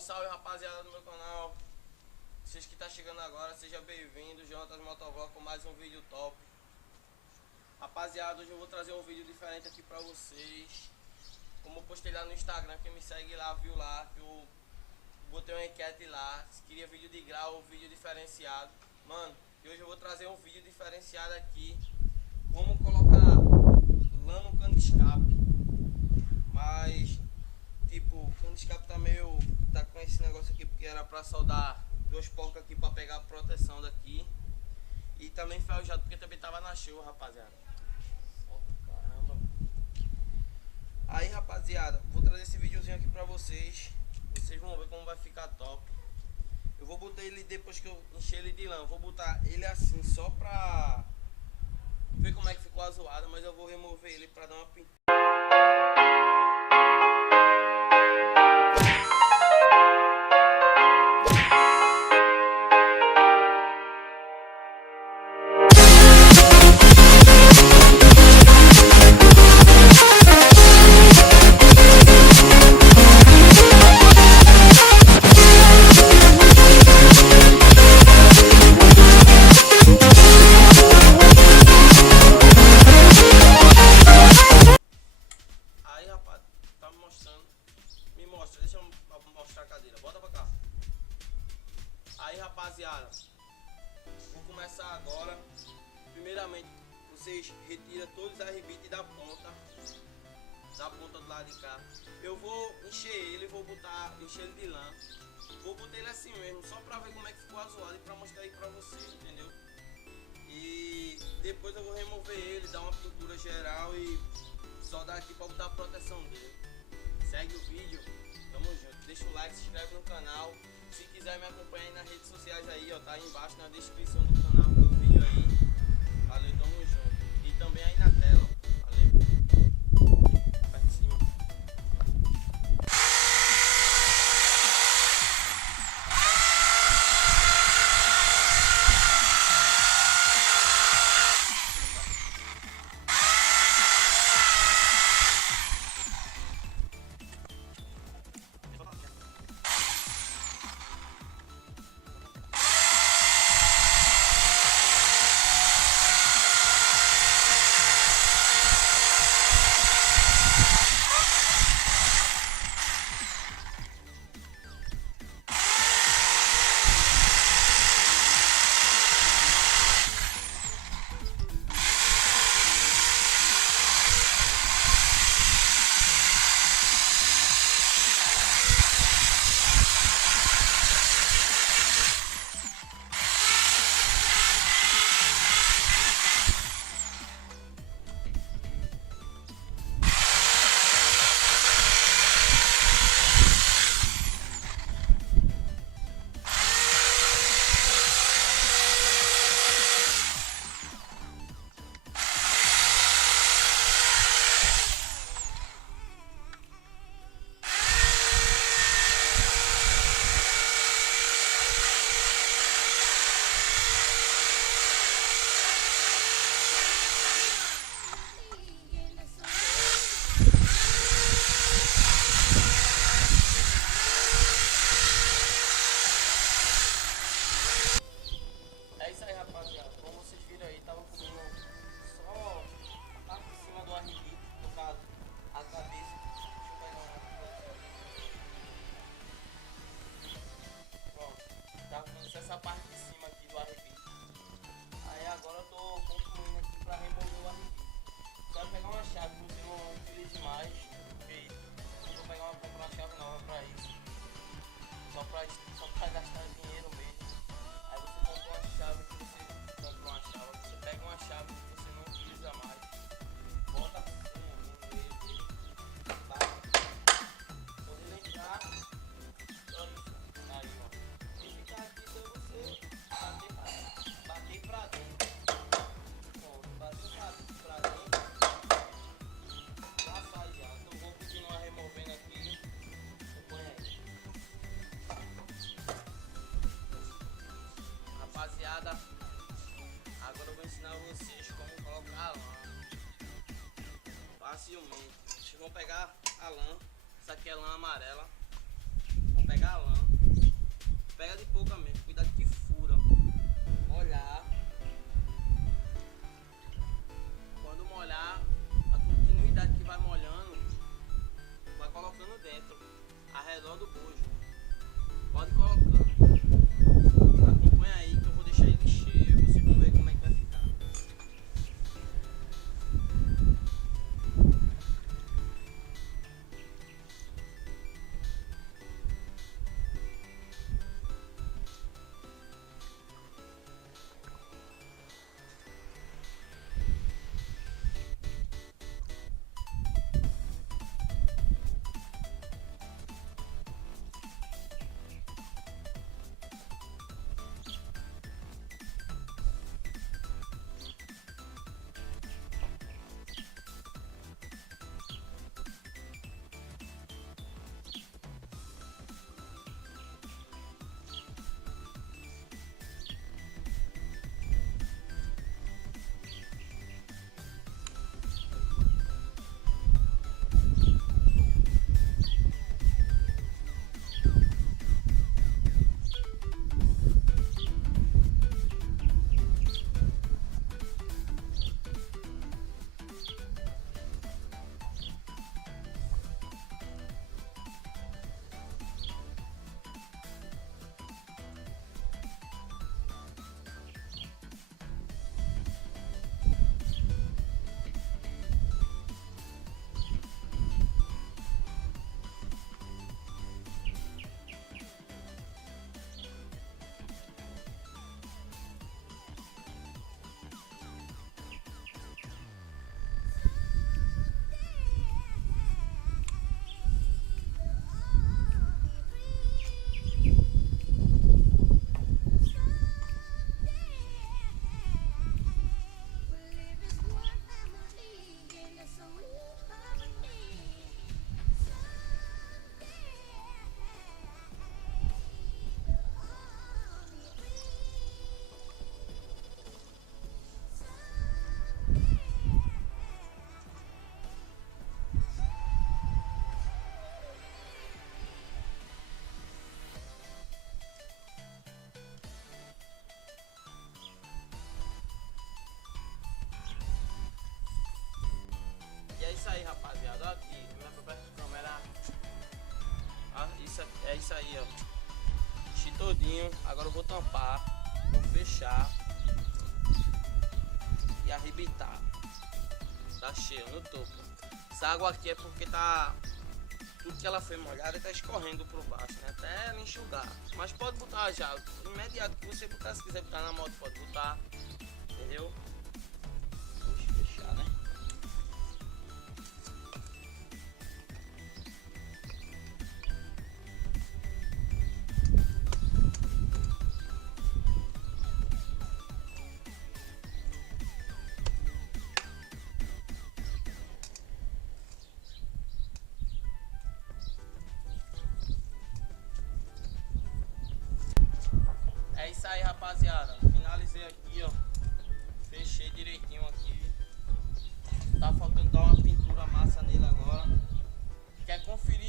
Salve, salve rapaziada do meu canal. Vocês que tá chegando agora, seja bem-vindo, Jonatas Motovlog com mais um vídeo top. Rapaziada, hoje eu vou trazer um vídeo diferente aqui pra vocês. Como eu postei lá no Instagram, quem me segue lá viu lá que eu botei uma enquete lá, se queria vídeo de grau ou vídeo diferenciado. Mano, e hoje eu vou trazer um vídeo diferenciado aqui. Como colocar lã no cano de escape. Mas tipo, o cano de escape tá meio... tá com esse negócio aqui porque era pra soldar duas porcas aqui pra pegar a proteção daqui. E também enferrujado porque também tava na chuva, rapaziada. Caramba. Aí, rapaziada, vou trazer esse videozinho aqui pra vocês. Vocês vão ver como vai ficar top. Eu vou botar ele depois que eu encher ele de lã. Eu vou botar ele assim só pra ver como é que ficou a zoada. Mas eu vou remover ele pra dar uma pintura. Me mostra, deixa eu mostrar a cadeira, bota pra cá. Aí, rapaziada, vou começar agora. Primeiramente, vocês retiram todos os arrebites da ponta do lado de cá. Eu vou encher ele, encher ele de lã. Vou botar ele assim mesmo, só pra ver como é que ficou a zoada e pra mostrar aí pra vocês, entendeu? E depois eu vou remover ele, dar uma pintura geral e soldar aqui pra botar a proteção dele. Segue o vídeo, tamo junto, deixa o like, se inscreve no canal. Se quiser me acompanhar aí nas redes sociais aí, ó, tá aí embaixo na descrição do canal do vídeo aí. Valeu, tamo junto. E também aí na tela, ó. Valeu. Perto de cima. É isso aí, rapaziada. Como vocês viram aí, tava comendo só a parte de cima do arrebite, no caso, a cabeça. Deixa eu pegar uma. Pronto, tava comendo só essa parte de cima aqui do arrebite. Aí agora eu tô concluindo aqui pra remover o arrebite. Quero pegar uma chave que eu não utilizo mais, porque eu vou pegar comprar uma chave nova pra isso. Só pra gastar dinheiro mesmo. Aí você compra uma chave que você compra uma chave, você pega uma chave que você não utiliza mais, bota por cima no meio dele, tá? Quando ele entrar, só isso. Aí, ó. E fica aqui pra você bater pra dentro. Pronto, bater pra dentro. Já sai já. Então vou continuar removendo aqui. Acompanha aí. Rapaziada, agora eu vou ensinar vocês como colocar a lã facilmente. Vocês vão pegar a lã, essa aqui é lã amarela. Vão pegar a lã, Pode colocar. Acompanha aí que eu vou deixar ele cheio. Vocês vão ver como é que vai ficar. E é isso aí, rapaziada. Olha aqui, não é pra perto da câmera. Ah, é isso aí, ó. Enchi todinho. Agora eu vou tampar, vou fechar e arrebitar. Tá cheio no topo. Essa água aqui é porque tá tudo que ela foi molhada e tá escorrendo por baixo, né? Até ela enxugar. Mas pode botar já, imediato que você botar, se quiser botar na moto, pode botar. Entendeu? Deixa eu fechar, né? É isso aí, rapaziada. Finalizei aqui, ó. Fechei direitinho aqui. Tá faltando dar uma pintura massa nele agora. Quer conferir